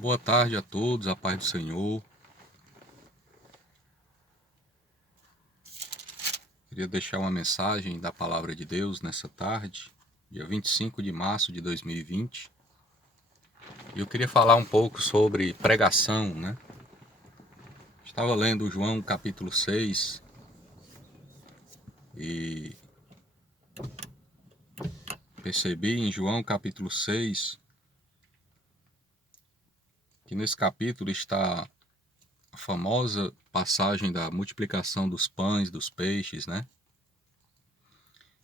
Boa tarde a todos, a paz do Senhor. Queria deixar uma mensagem da Palavra de Deus nessa tarde, dia 25 de março de 2020. E eu queria falar um pouco sobre pregação, né? Estava lendo João capítulo 6 e percebi em João capítulo 6 que nesse capítulo está a famosa passagem da multiplicação dos pães, dos peixes, né?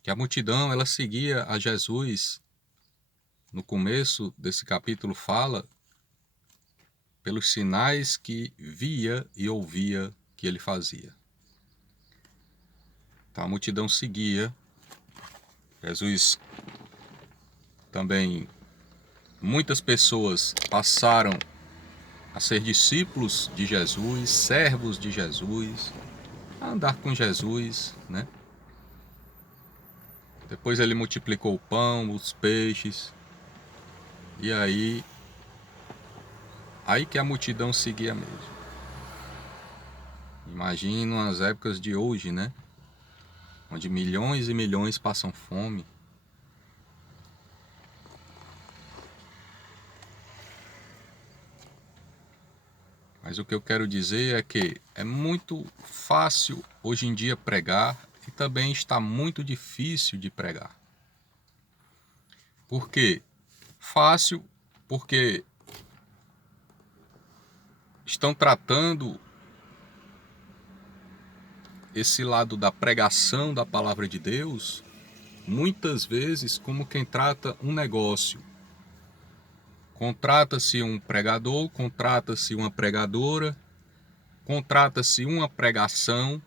Que a multidão ela seguia a Jesus. No começo desse capítulo fala pelos sinais que via e ouvia que ele fazia. Então a multidão seguia. Jesus também, muitas pessoas passaram a ser discípulos de Jesus, servos de Jesus, a andar com Jesus, né? Depois ele multiplicou o pão, os peixes, e aí que a multidão seguia mesmo. Imagina as épocas de hoje, né? Onde milhões e milhões passam fome. Mas o que eu quero dizer é que é muito fácil hoje em dia pregar e também está muito difícil de pregar. Por quê? Fácil porque estão tratando esse lado da pregação da palavra de Deus muitas vezes como quem trata um negócio. Contrata-se um pregador, contrata-se uma pregadora, contrata-se uma pregação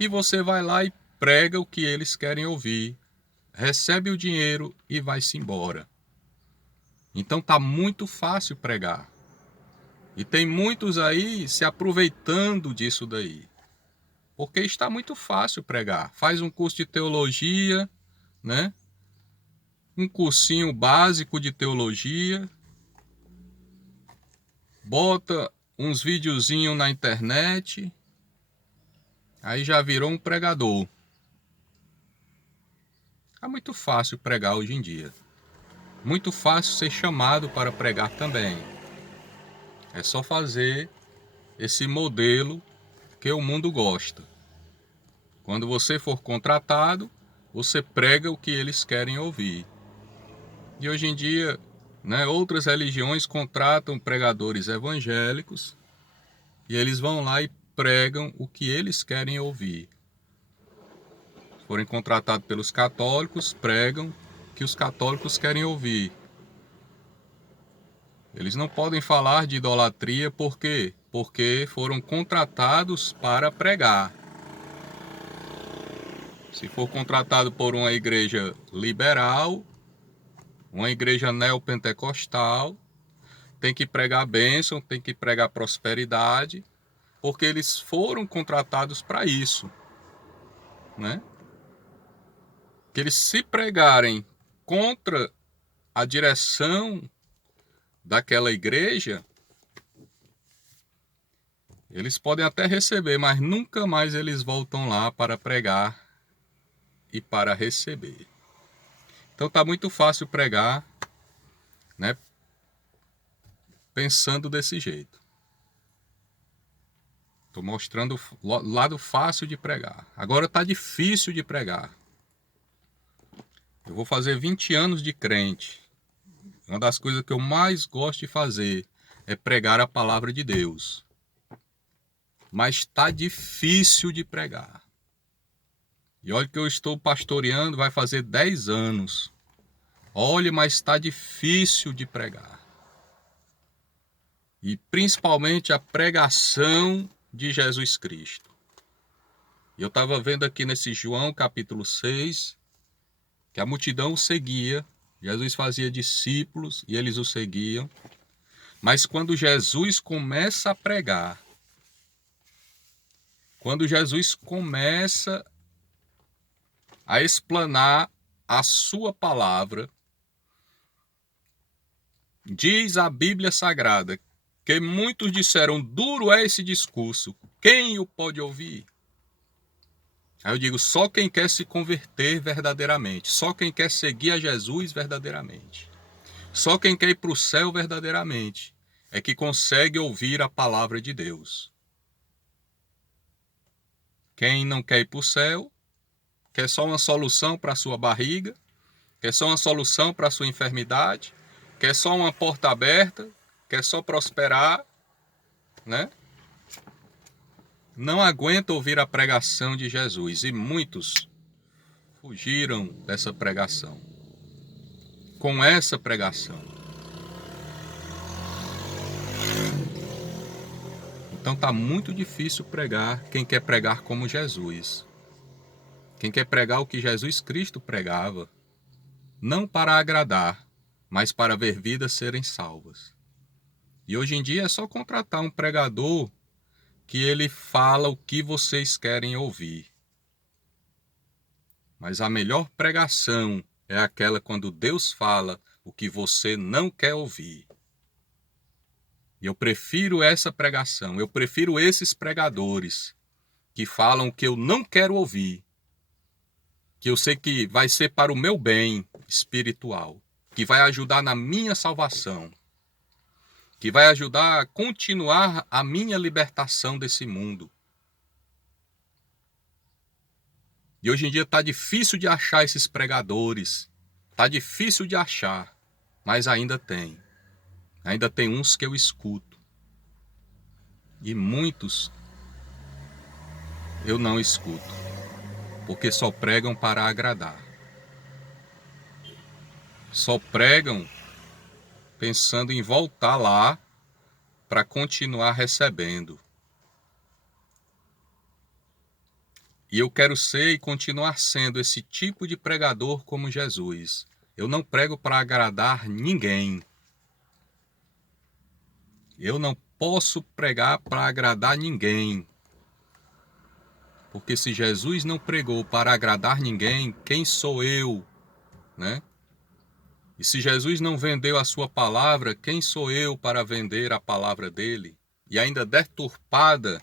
e você vai lá e prega o que eles querem ouvir, recebe o dinheiro e vai-se embora. Então tá muito fácil pregar. E tem muitos aí se aproveitando disso daí. Porque está muito fácil pregar. Faz um curso de teologia, né? Um cursinho básico de teologia, bota uns videozinhos na internet, aí já virou um pregador. É muito fácil pregar hoje em dia. Muito fácil ser chamado para pregar também. É só fazer esse modelo que o mundo gosta. Quando você for contratado, você prega o que eles querem ouvir. E hoje em dia, né, outras religiões contratam pregadores evangélicos e eles vão lá e pregam o que eles querem ouvir. Se forem contratados pelos católicos, pregam o que os católicos querem ouvir. Eles não podem falar de idolatria, por quê? Porque foram contratados para pregar. Se for contratado por uma igreja liberal, uma igreja neopentecostal, tem que pregar bênção, tem que pregar prosperidade, porque eles foram contratados para isso, né? Que eles se pregarem contra a direção daquela igreja, eles podem até receber, mas nunca mais eles voltam lá para pregar e para receber. Então tá muito fácil pregar, né? Pensando desse jeito. Estou mostrando o lado fácil de pregar. Agora tá difícil de pregar. Eu vou fazer 20 anos de crente. Uma das coisas que eu mais gosto de fazer é pregar a palavra de Deus. Mas está difícil de pregar. E olha que eu estou pastoreando, vai fazer 10 anos. Olha, mas está difícil de pregar. E principalmente a pregação de Jesus Cristo. Eu estava vendo aqui nesse João capítulo 6, que a multidão o seguia. Jesus fazia discípulos e eles o seguiam. Mas quando Jesus começa a pregar, quando Jesus começa a explanar a sua palavra, Diz a Bíblia Sagrada que muitos disseram: duro é esse discurso, quem o pode ouvir? Aí eu digo: só quem quer se converter verdadeiramente, só quem quer seguir a Jesus verdadeiramente, só quem quer ir para o céu verdadeiramente é que consegue ouvir a palavra de Deus. Quem não quer ir para o céu, quer só uma solução para a sua barriga, quer só uma solução para a sua enfermidade, quer só uma porta aberta, quer só prosperar, né? Não aguenta ouvir a pregação de Jesus, e muitos fugiram dessa pregação. Com essa pregação. Então tá muito difícil pregar quem quer pregar como Jesus. Quem quer pregar o que Jesus Cristo pregava, não para agradar, mas para ver vidas serem salvas. E hoje em dia é só contratar um pregador que ele fala o que vocês querem ouvir. Mas a melhor pregação é aquela quando Deus fala o que você não quer ouvir. E eu prefiro essa pregação, eu prefiro esses pregadores que falam o que eu não quero ouvir, que eu sei que vai ser para o meu bem espiritual, que vai ajudar na minha salvação, que vai ajudar a continuar a minha libertação desse mundo. E hoje em dia está difícil de achar esses pregadores, está difícil de achar, mas ainda tem. Ainda tem uns que eu escuto. E muitos eu não escuto, porque só pregam para agradar. Só pregam pensando em voltar lá para continuar recebendo. E eu quero ser e continuar sendo esse tipo de pregador como Jesus. Eu não prego para agradar ninguém. Eu não posso pregar para agradar ninguém. Porque se Jesus não pregou para agradar ninguém, quem sou eu, né? E se Jesus não vendeu a sua palavra, quem sou eu para vender a palavra dele? E ainda deturpada,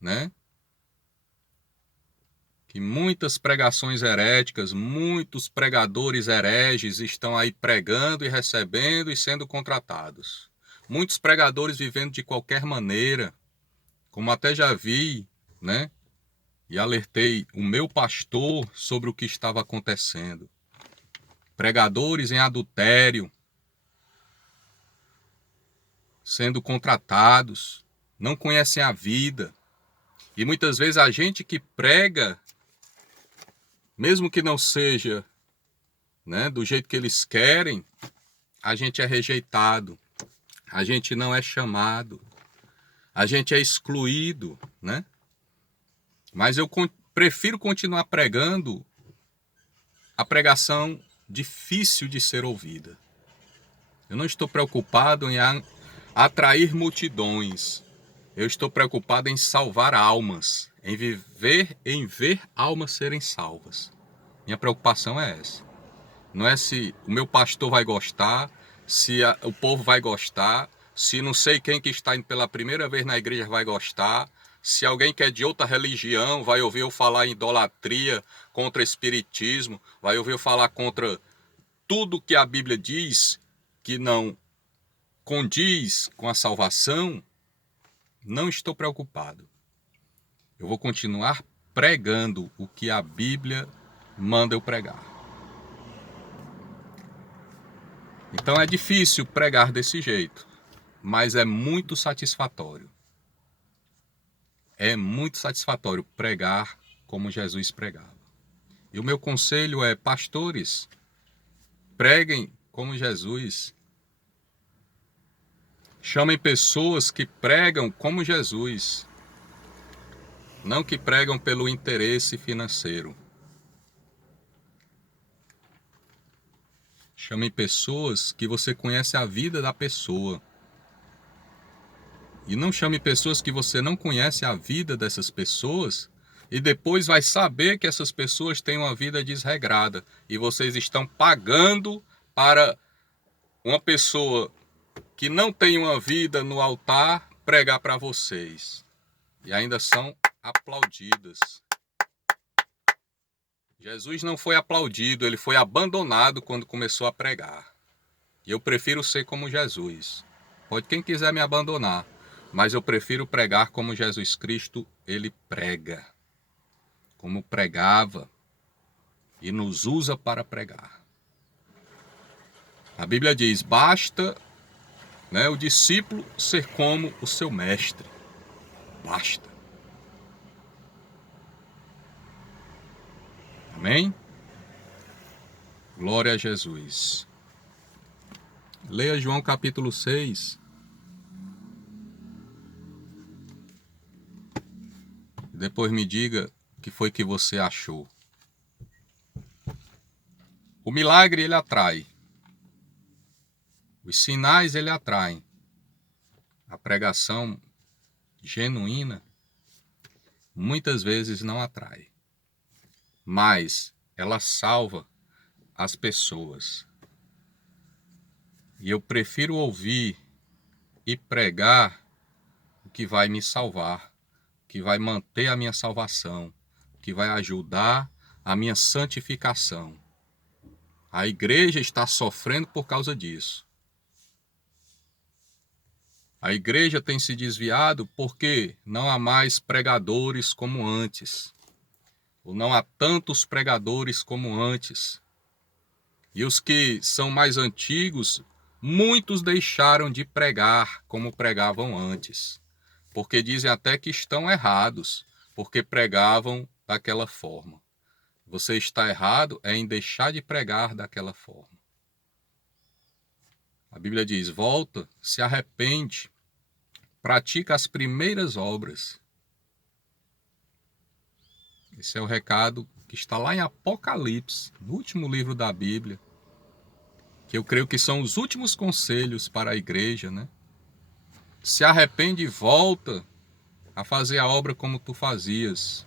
né? Que muitas pregações heréticas, muitos pregadores hereges estão aí pregando e recebendo e sendo contratados. Muitos pregadores vivendo de qualquer maneira, como até já vi, né? E alertei o meu pastor sobre o que estava acontecendo. Pregadores em adultério, sendo contratados, não conhecem a vida. E muitas vezes a gente que prega, mesmo que não seja, né, do jeito que eles querem, a gente é rejeitado, a gente não é chamado, a gente é excluído, né? Mas eu prefiro continuar pregando a pregação difícil de ser ouvida. Eu não estou preocupado em atrair multidões. Eu estou preocupado em salvar almas, em ver almas serem salvas. Minha preocupação é essa. Não é se o meu pastor vai gostar, se o povo vai gostar, se não sei quem que está indo pela primeira vez na igreja vai gostar, se alguém que é de outra religião vai ouvir eu falar em idolatria, contra espiritismo, vai ouvir eu falar contra tudo que a Bíblia diz que não condiz com a salvação. Não estou preocupado. Eu vou continuar pregando o que a Bíblia manda eu pregar. Então é difícil pregar desse jeito, mas é muito satisfatório. É muito satisfatório pregar como Jesus pregava. E o meu conselho é: pastores, preguem como Jesus. Chamem pessoas que pregam como Jesus, não que pregam pelo interesse financeiro. Chamem pessoas que você conhece a vida da pessoa. E não chame pessoas que você não conhece a vida dessas pessoas e depois vai saber que essas pessoas têm uma vida desregrada e vocês estão pagando para uma pessoa que não tem uma vida no altar pregar para vocês. E ainda são aplaudidas. Jesus não foi aplaudido, ele foi abandonado quando começou a pregar. E eu prefiro ser como Jesus. Pode quem quiser me abandonar, mas eu prefiro pregar como Jesus Cristo, ele prega. Como pregava e nos usa para pregar. A Bíblia diz, basta, né, o discípulo ser como o seu mestre. Basta. Amém? Glória a Jesus. Leia João capítulo 6. E depois me diga o que foi que você achou. O milagre ele atrai. Os sinais ele atraem. A pregação genuína muitas vezes não atrai. Mas ela salva as pessoas. E eu prefiro ouvir e pregar o que vai me salvar, que vai manter a minha salvação, que vai ajudar a minha santificação. A igreja está sofrendo por causa disso. A igreja tem se desviado porque não há mais pregadores como antes. Ou não há tantos pregadores como antes. E os que são mais antigos, muitos deixaram de pregar como pregavam antes. Porque dizem até que estão errados, porque pregavam daquela forma. Você está errado em deixar de pregar daquela forma. A Bíblia diz, volta, se arrepende, pratica as primeiras obras. Esse é o recado que está lá em Apocalipse, no último livro da Bíblia, que eu creio que são os últimos conselhos para a igreja, né? Se arrepende e volta a fazer a obra como tu fazias,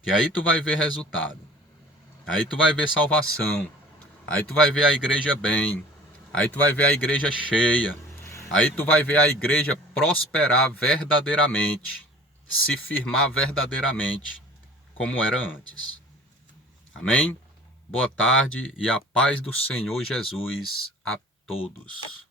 que aí tu vai ver resultado, aí tu vai ver salvação, aí tu vai ver a igreja bem, aí tu vai ver a igreja cheia, aí tu vai ver a igreja prosperar verdadeiramente, se firmar verdadeiramente, como era antes. Amém? Boa tarde e a paz do Senhor Jesus a todos.